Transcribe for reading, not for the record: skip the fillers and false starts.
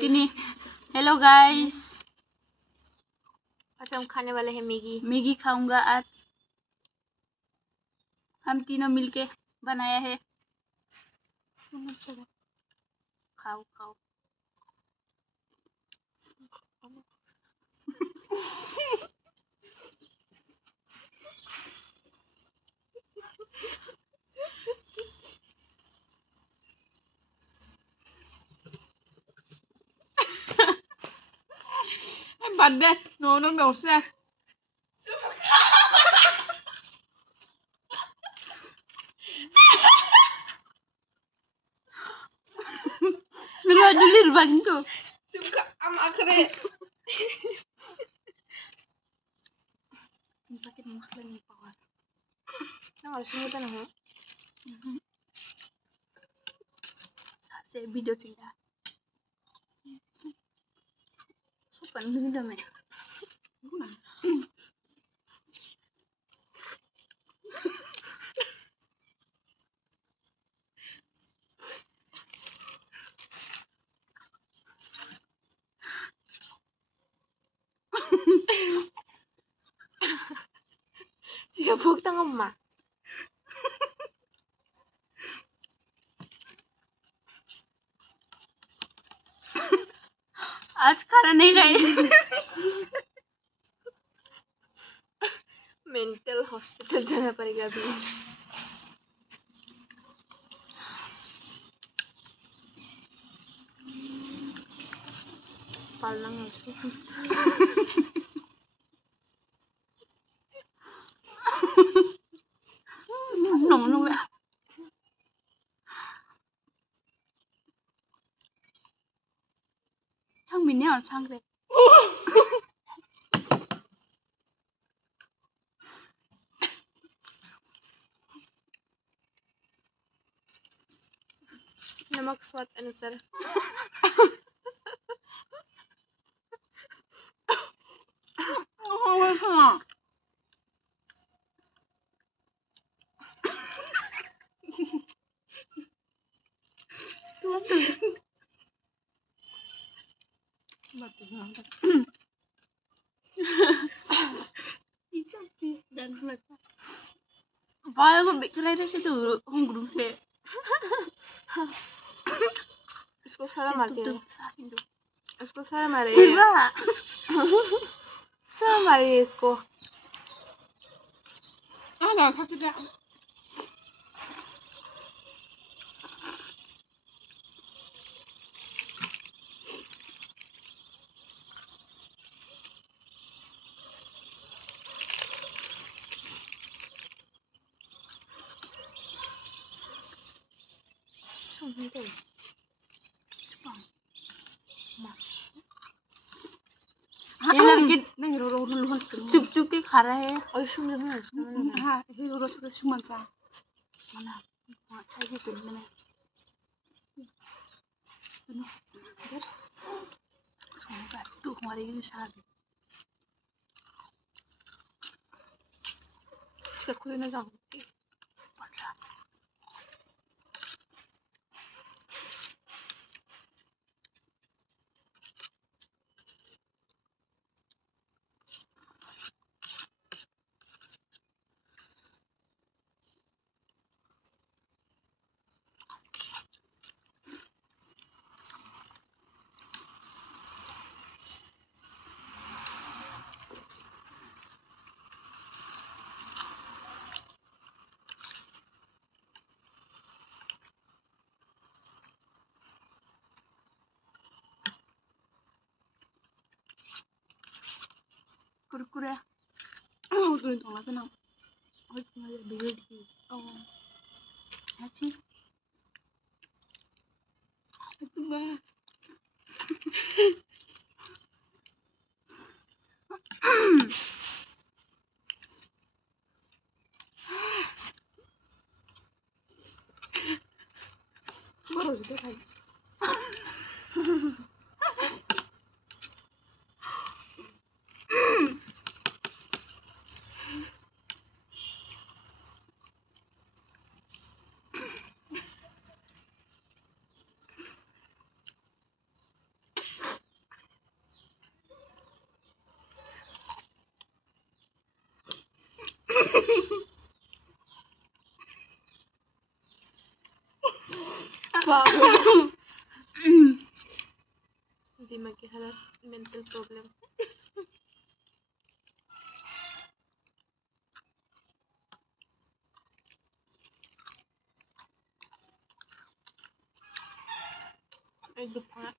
बोलती नहीं। Hello guys, आज हम खाने वाले हैं मैगी। मैगी खाऊंगा आज। हम तीनों मिलके बनाया है। खाओ खाओ। Bật đi, nồi nó đổ ra. Meron dulir bang tu. Suka am akhirnya. Pakai muslim ni power. Nah, harus ini kan ha. Saya video cerita. Super ni dah mai. Jika buk tang emak. आज खाना नहीं खाए. Mental hospital जाना पड़ेगा अभी. पालना Nung nung ya. Sang mình nhớ sang đây. नमक स्वाद अनुसार. Oh, sama. Baal को बिखरे रहे थे तो हुंगरू से. इसको सारा मारते हैं. इसको सारा मारे. सारा मारे इसको. Ada satu dah. Sumpah. ये लड़की चुप चुप के खा रहा है. और सुन रहे हैं. हाँ, ये रोज रोज सुमन सा. mana saya gitu mana. Tuh kemarin ini saat. Sekolah naga. Kurkure. Oh, tuh itu nggak tenang. Oh, itu nggak beli di. Oh, sih. Itu bah. Baru juga kan. Bago. Hindi magkahalat mental problem. Ay, good pa nga.